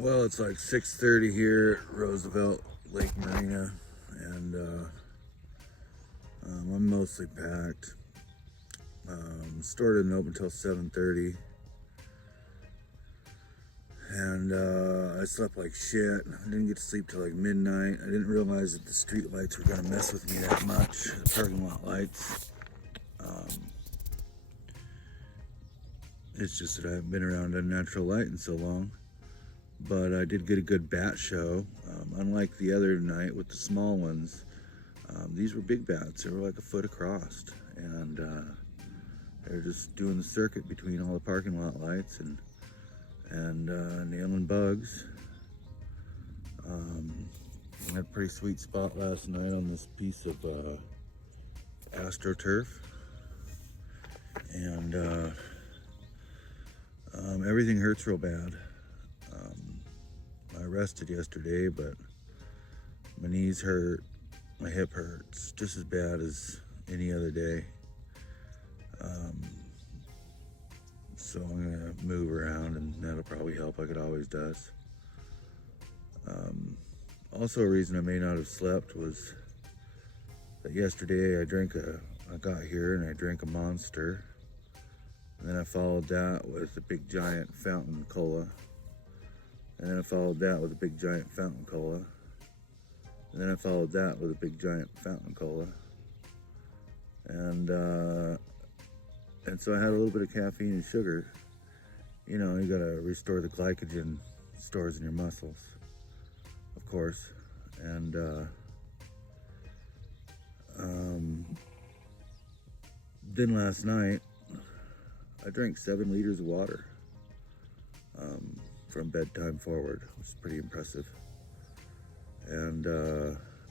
Well, it's like 6:30 here at Roosevelt Lake Marina, and I'm mostly packed. Store didn't open until 7:30, and I slept like shit. I didn't get to sleep till like midnight. I didn't realize that the street lights were gonna mess with me that much. The parking lot lights. It's just that I haven't been around unnatural light in so long. But I did get a good bat show. Unlike the other night with the small ones, these were big bats. They were like a foot across, and they're just doing the circuit between all the parking lot lights and nailing bugs. I had a pretty sweet spot last night on this piece of AstroTurf, and everything hurts real bad. I rested yesterday, but my knees hurt, my hip hurts just as bad as any other day. So I'm gonna move around, and that'll probably help like it always does. Also, a reason I may not have slept was that yesterday I got here and I drank a Monster, and then I followed that with a big giant fountain cola. And then I followed that with a big giant fountain cola. And then I followed that with a big giant fountain cola. And so I had a little bit of caffeine and sugar. You know, you gotta restore the glycogen stores in your muscles, of course. And then last night, I drank 7 liters of water. From bedtime forward, which is pretty impressive. And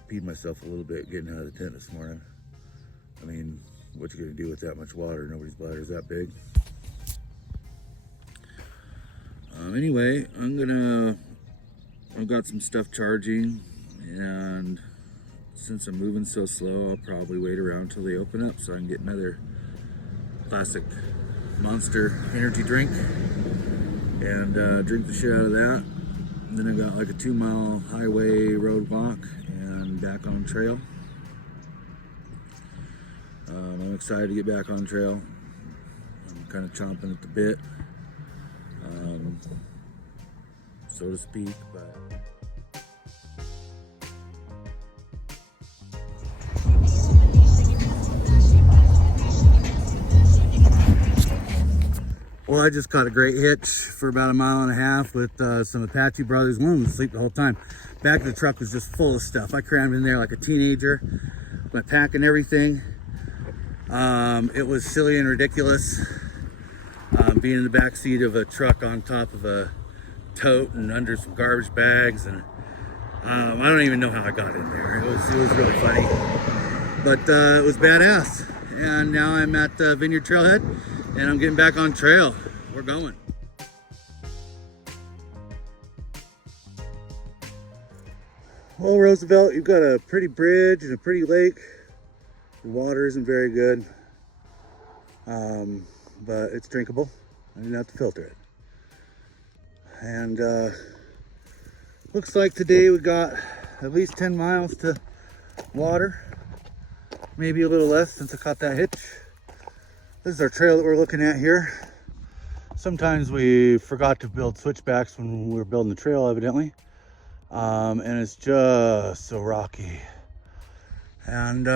peed myself a little bit getting out of the tent this morning. I mean, what you gonna do with that much water? Nobody's bladder's that big. Anyway, I've got some stuff charging, and since I'm moving so slow, I'll probably wait around till they open up so I can get another classic Monster energy drink and drink the shit out of that. And then I got like a 2-mile highway road walk and back on trail. I'm excited to get back on trail. I'm kind of chomping at the bit, so to speak, but well, I just caught a great hitch for about 1.5 miles with some Apache brothers. One was asleep the whole time. Back of the truck was just full of stuff. I crammed in there like a teenager, my pack and everything. It was silly and ridiculous being in the back seat of a truck on top of a tote and under some garbage bags, and I don't even know how I got in there. It was really funny, but it was badass. And now I'm at Vineyard Trailhead, and I'm getting back on trail. We're going. Well, Roosevelt, you've got a pretty bridge and a pretty lake. The water isn't very good, but it's drinkable. I didn't have to filter it. And looks like today we got at least 10 miles to water. Maybe a little less since I caught that hitch. This is our trail that we're looking at here. Sometimes we forgot to build switchbacks when we were building the trail, evidently. And it's just so rocky. And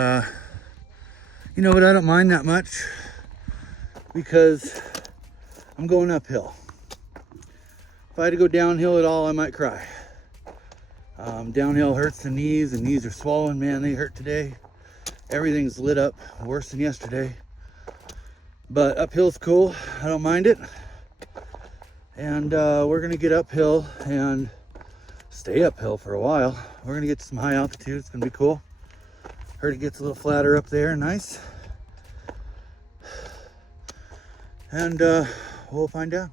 you know what, I don't mind that much because I'm going uphill. If I had to go downhill at all, I might cry. Downhill hurts the knees, and knees are swollen. Man, they hurt today. Everything's lit up worse than yesterday. But uphill's cool. I don't mind it. And we're gonna get uphill and stay uphill for a while. We're gonna get to some high altitude. It's gonna be cool. Heard it gets a little flatter up there. Nice. And we'll find out.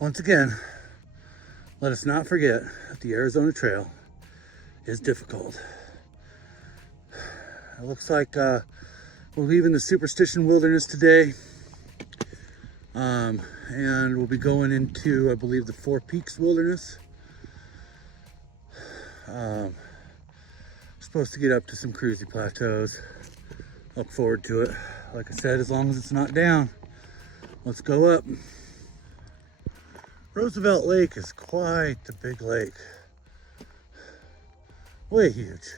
Once again, let us not forget that the Arizona Trail is difficult. It looks like we're leaving the Superstition Wilderness today. And we'll be going into, I believe, the Four Peaks Wilderness. Supposed to get up to some cruisy plateaus. Look forward to it. Like I said, as long as it's not down, let's go up. Roosevelt Lake is quite the big lake. Way huge.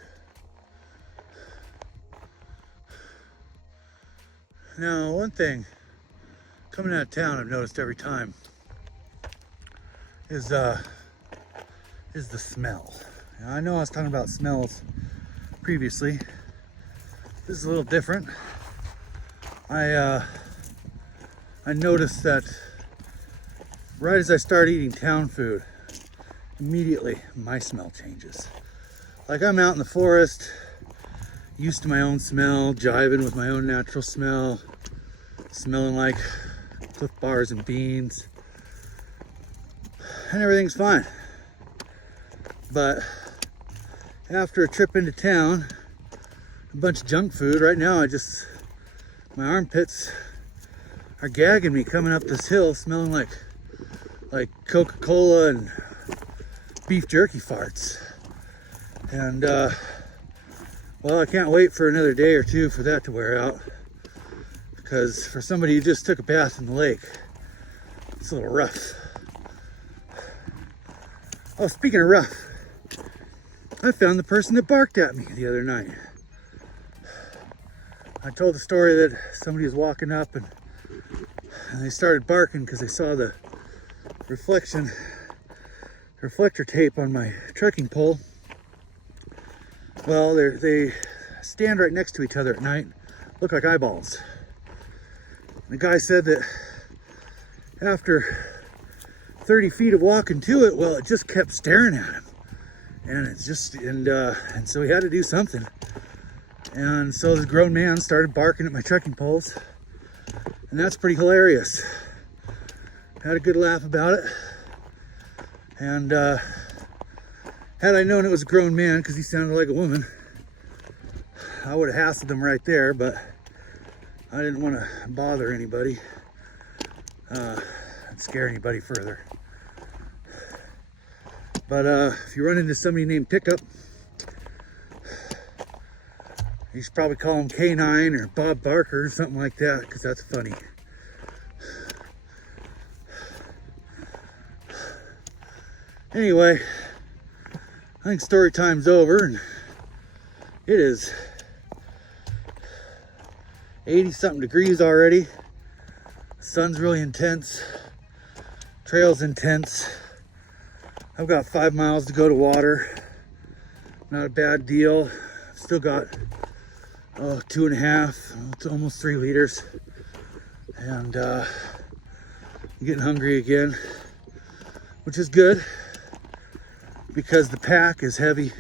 Now, one thing coming out of town I've noticed every time is the smell. Now, I know I was talking about smells previously. This is a little different. I noticed that right as I start eating town food, immediately my smell changes. Like I'm out in the forest, used to my own smell, jiving with my own natural smell, smelling like Cliff Bars and beans, and everything's fine. But after a trip into town, a bunch of junk food, right now my armpits are gagging me coming up this hill, smelling like Coca-Cola and beef jerky farts. And well, I can't wait for another day or two for that to wear out, because for somebody who just took a bath in the lake, it's a little rough. Oh, speaking of rough, I found the person that barked at me the other night. I told the story that somebody was walking up and they started barking because they saw the reflector tape on my trekking pole. Well, they stand right next to each other at night, look like eyeballs. The guy said that after 30 feet of walking to it, well, it just kept staring at him. And so he had to do something. And so this grown man started barking at my trekking poles. And that's pretty hilarious. Had a good laugh about it. And had I known it was a grown man, because he sounded like a woman, I would have hassled him right there, but I didn't want to bother anybody, and scare anybody further. But if you run into somebody named Pickup, you should probably call him K9 or Bob Barker or something like that, because that's funny. Anyway, I think story time's over, and it is 80-something degrees already. The sun's really intense. Trail's intense. I've got 5 miles to go to water. Not a bad deal. Still got 2.5, it's almost 3 liters. And I'm getting hungry again, which is good, because the pack is heavy.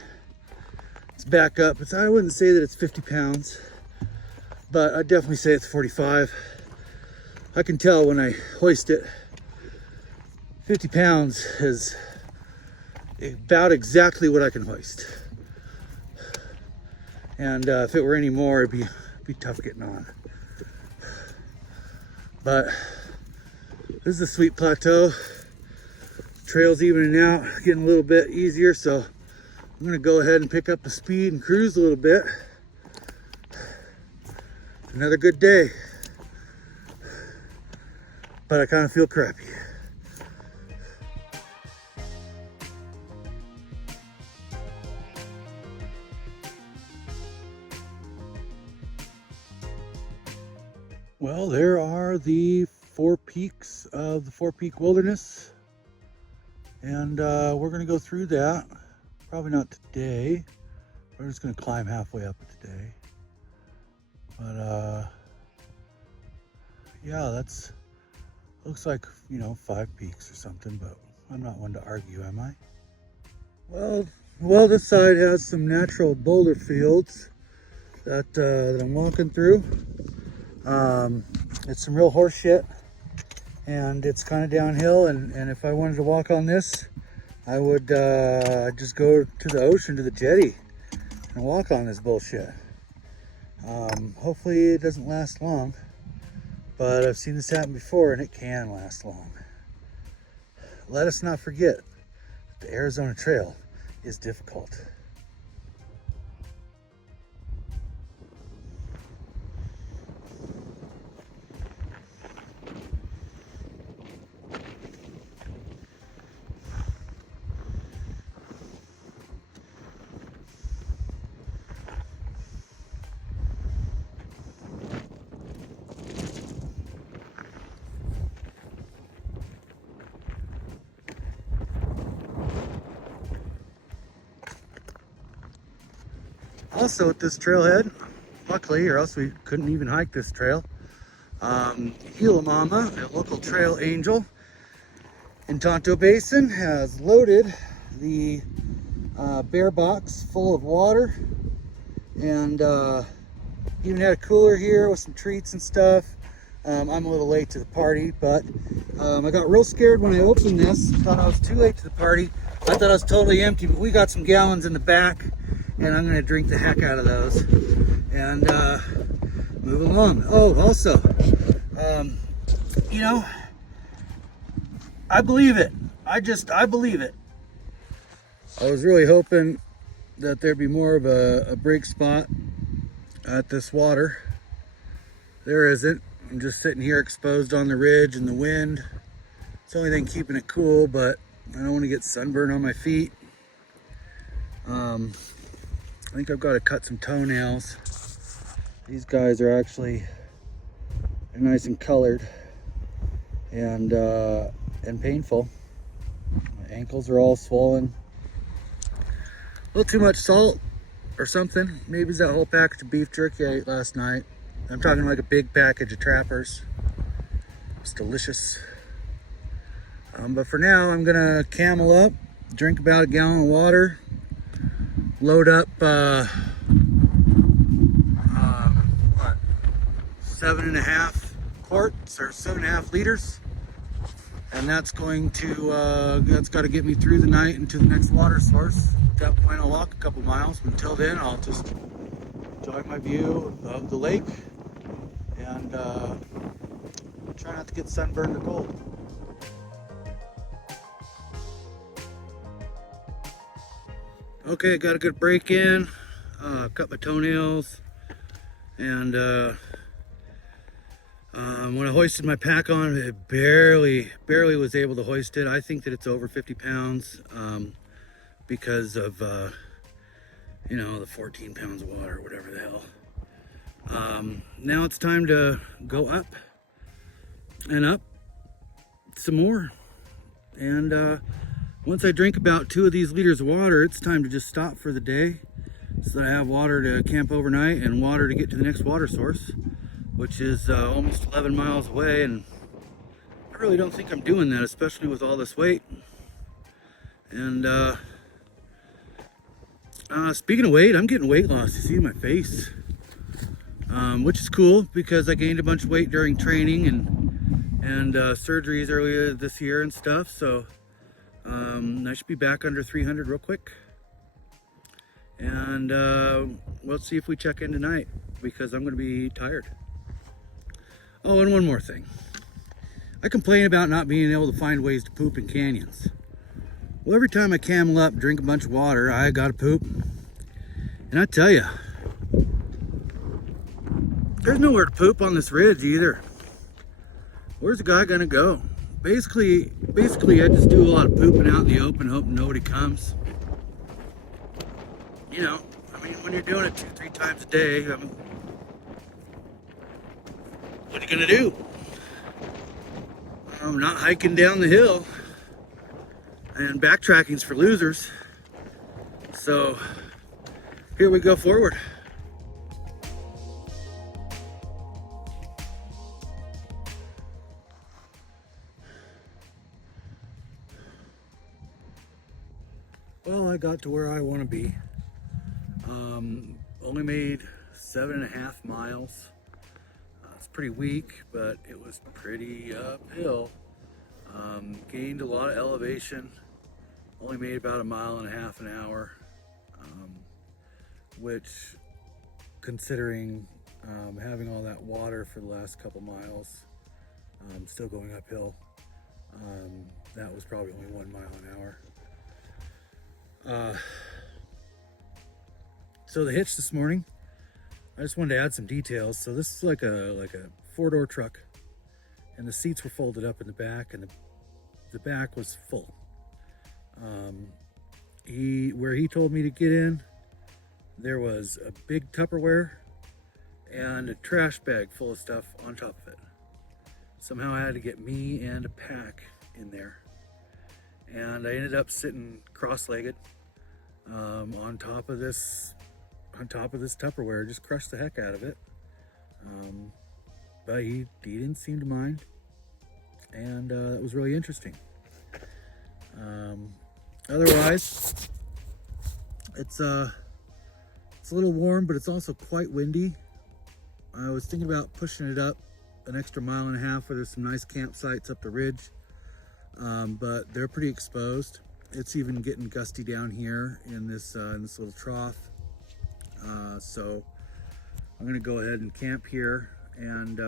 It's back up. I wouldn't say that it's 50 pounds, but I'd definitely say it's 45. I can tell when I hoist it. 50 pounds is about exactly what I can hoist. And if it were any more, it'd be tough getting on. But this is a sweet plateau. Trail's evening out, getting a little bit easier, so I'm gonna go ahead and pick up the speed and cruise a little bit. Another good day, but I kind of feel crappy. Well, there are the 4 peaks of the 4 Peak Wilderness, and we're going to go through that. Probably not today. We're just going to climb halfway up it today. But yeah, that's looks like, 5 peaks or something, but I'm not one to argue, am I? Well, this side has some natural boulder fields that I'm walking through. It's some real horse shit, and it's kind of downhill, and if I wanted to walk on this, I would just go to the ocean, to the jetty, and walk on this bullshit. Hopefully it doesn't last long, but I've seen this happen before and it can last long. Let us not forget the Arizona Trail is difficult. Also at this trailhead, luckily, or else we couldn't even hike this trail, Gila Mama, a local trail angel in Tonto Basin, has loaded the bear box full of water, and even had a cooler here with some treats and stuff. I'm a little late to the party, but I got real scared when I opened this. Thought I was too late to the party. I thought I was totally empty, but we got some gallons in the back, and I'm gonna drink the heck out of those and move along. Oh, also, you know, I believe it. I believe it. I was really hoping that there'd be more of a break spot at this water. There isn't. I'm just sitting here exposed on the ridge in the wind. It's the only thing keeping it cool, but I don't want to get sunburned on my feet. I think I've got to cut some toenails. These guys are actually nice and colored and painful. My ankles are all swollen. A little too much salt or something. Maybe it's that whole package of beef jerky I ate last night. I'm talking like a big package of Trappers. It's delicious. But for now, I'm gonna camel up, drink about a gallon of water, load up what, 7.5 quarts or 7.5 liters, and that's going to that's got to get me through the night and to the next water source. At that point, I'll walk a couple miles. Until then, I'll just enjoy my view of the lake and try not to get sunburned or cold. Okay, got a good break in. Cut my toenails, and when I hoisted my pack on, it barely was able to hoist it. I think that it's over 50 pounds because of you know, the 14 pounds of water or whatever the hell. Now it's time to go up and up some more, and once I drink about 2 of these liters of water, it's time to just stop for the day so that I have water to camp overnight and water to get to the next water source, which is almost 11 miles away. And I really don't think I'm doing that, especially with all this weight. And speaking of weight, I'm getting weight loss. You see my face, which is cool because I gained a bunch of weight during training and surgeries earlier this year and stuff. So I should be back under 300 real quick. And let's see if we check in tonight because I'm going to be tired. Oh, and one more thing. I complain about not being able to find ways to poop in canyons. Well, every time I camel up, drink a bunch of water, I gotta poop. And I tell you, there's nowhere to poop on this ridge either. Where's the guy gonna go? Basically, I just do a lot of pooping out in the open, hoping nobody comes. You know, I mean, when you're doing it 2-3 times a day, what are you gonna do? I'm not hiking down the hill, and backtracking's for losers. So here we go forward. Well, I got to where I want to be. Only made 7.5 miles. It's pretty weak, but it was pretty uphill. Gained a lot of elevation. Only made about 1.5 miles an hour, which considering having all that water for the last couple miles, still going uphill. That was probably only 1 mile an hour. So the hitch this morning, I just wanted to add some details. So this is like a 4-door truck, and the seats were folded up in the back, and the back was full. Where he told me to get in, there was a big Tupperware and a trash bag full of stuff on top of it. Somehow I had to get me and a pack in there, and I ended up sitting cross-legged on top of this Tupperware. Just crushed the heck out of it, but he didn't seem to mind, and it was really interesting. Otherwise, it's a little warm, but it's also quite windy. I was thinking about pushing it up an extra 1.5 miles where there's some nice campsites up the ridge, but they're pretty exposed. It's even getting gusty down here in this little trough. So I'm gonna go ahead and camp here, and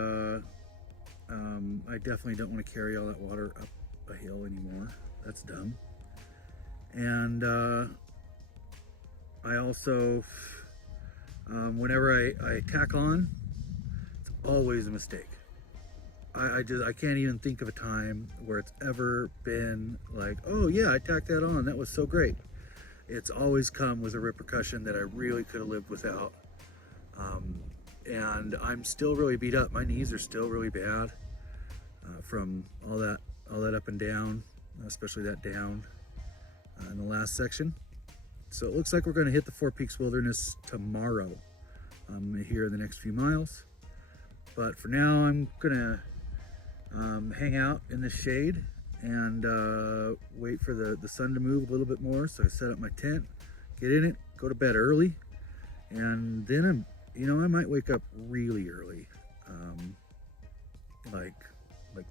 I definitely don't want to carry all that water up a hill anymore. That's dumb. And I also, whenever I tack on, it's always a mistake. I can't even think of a time where it's ever been like, oh yeah, I tacked that on, that was so great. It's always come with a repercussion that I really could have lived without. And I'm still really beat up. My knees are still really bad from all that up and down, especially that down in the last section. So it looks like we're going to hit the Four Peaks Wilderness tomorrow here in the next few miles. But for now, I'm going to hang out in the shade and wait for the sun to move a little bit more. So I set up my tent, get in it, go to bed early, and then I might wake up really early, like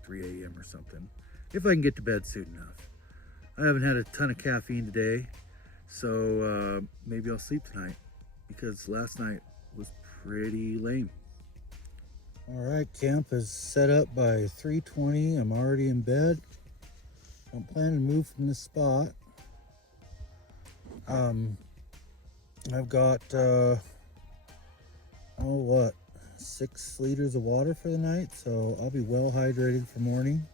3 a.m. or something, if I can get to bed soon enough. I haven't had a ton of caffeine today, so maybe I'll sleep tonight, because last night was pretty lame. All right, camp is set up by 3:20. I'm already in bed. I'm planning to move from this spot. I've got 6 liters of water for the night, so I'll be well hydrated for morning.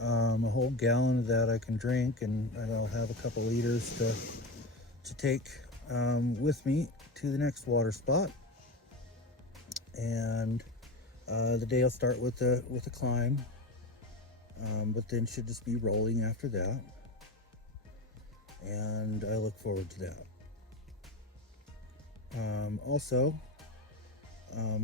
A whole gallon of that I can drink, and I'll have a couple liters to take with me to the next water spot. And the day will start with a climb, but then should just be rolling after that. And I look forward to that. Also,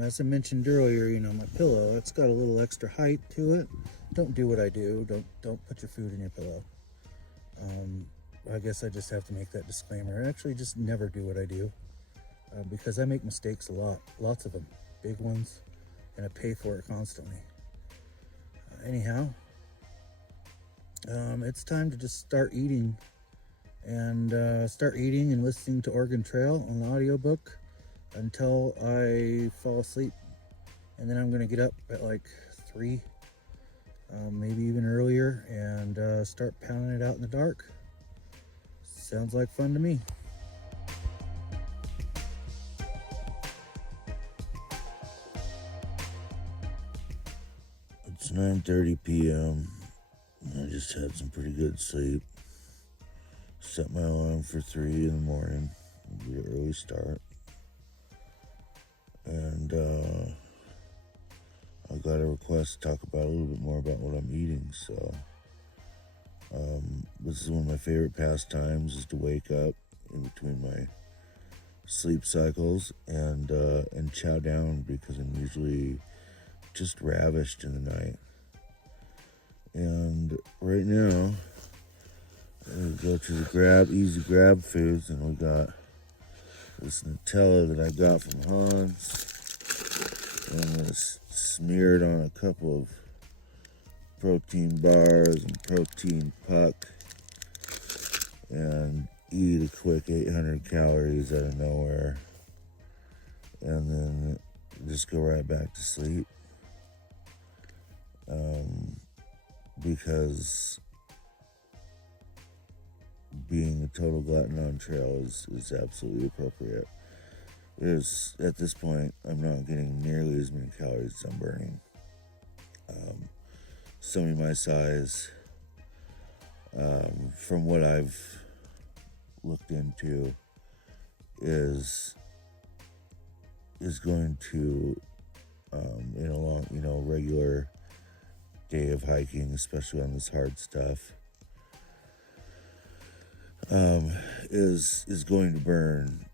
as I mentioned earlier, my pillow, it's got a little extra height to it. Don't do what I do. Don't put your food in your pillow. I guess I just have to make that disclaimer. I actually just never do what I do, because I make mistakes a lot, lots of them, big ones, and I pay for it constantly. Anyhow, it's time to just start eating and listening to Oregon Trail on the audiobook until I fall asleep. And then I'm going to get up at like 3, maybe even earlier, and start pounding it out in the dark. Sounds like fun to me. It's 9:30 p.m. I just had some pretty good sleep. Set my alarm for 3 in the morning. It'll be an early start. And I got a request to talk about a little bit more about what I'm eating. So this is one of my favorite pastimes, is to wake up in between my sleep cycles and chow down, because I'm usually just ravished in the night. And right now, we go to the easy grab foods, and we got this Nutella that I got from Hans, and it's smeared on a couple of protein bars and protein puck, and eat a quick 800 calories out of nowhere. and then just go right back to sleep. Because being a total glutton on trail is absolutely appropriate. At this point, I'm not getting nearly as many calories as I'm burning. Somebody my size, from what I've looked into, is going to, in a long, regular day of hiking, especially on this hard stuff, is going to burn,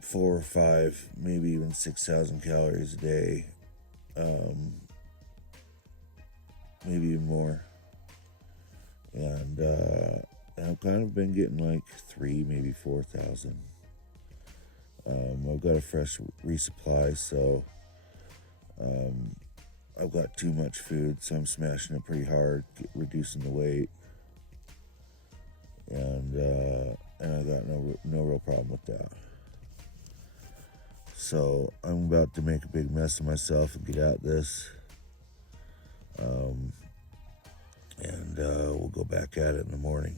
4 or 5, maybe even 6,000 calories a day, maybe even more. And I've kind of been getting like 3, maybe 4,000. I've got a fresh resupply, so I've got too much food, so I'm smashing it pretty hard, reducing the weight, and I got no real problem with that. So I'm about to make a big mess of myself and get at this, and we'll go back at it in the morning.